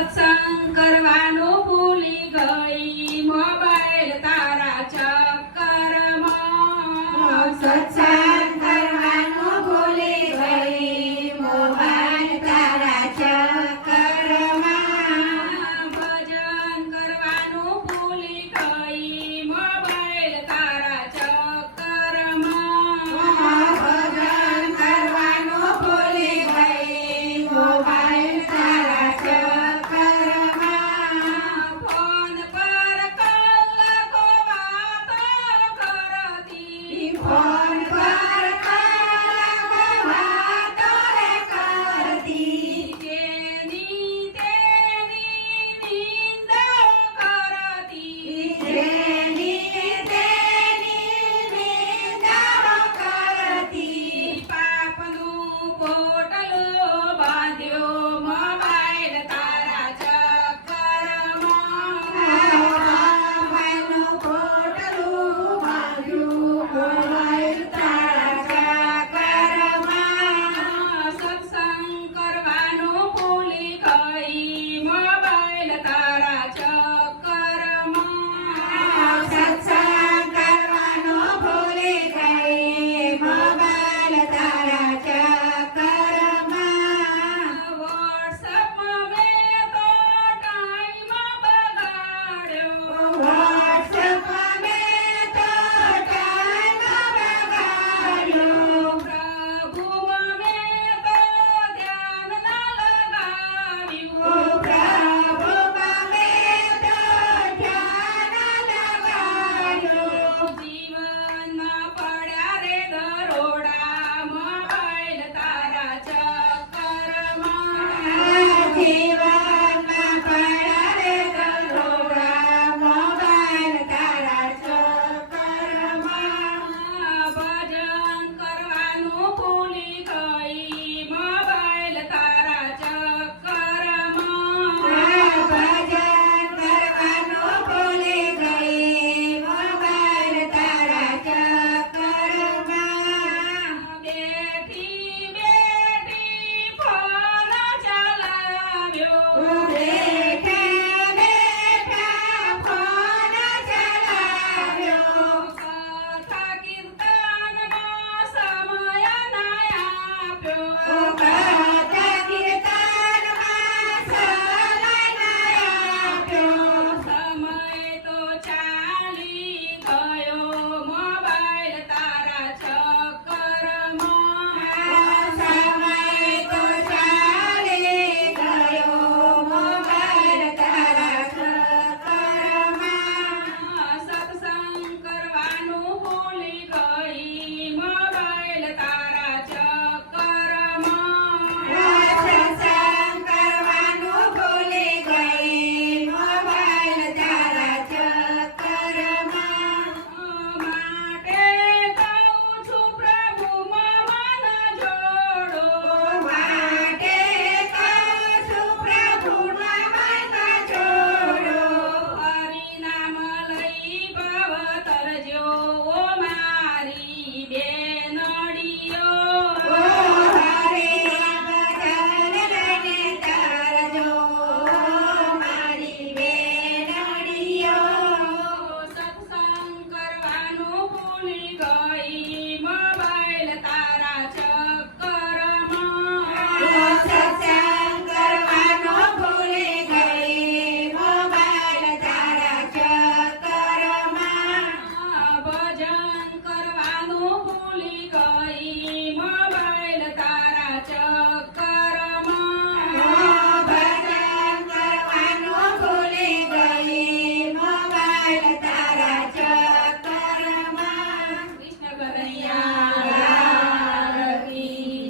સત્સંગ કરવાનું ભૂલી ગઈ. Mobile Who did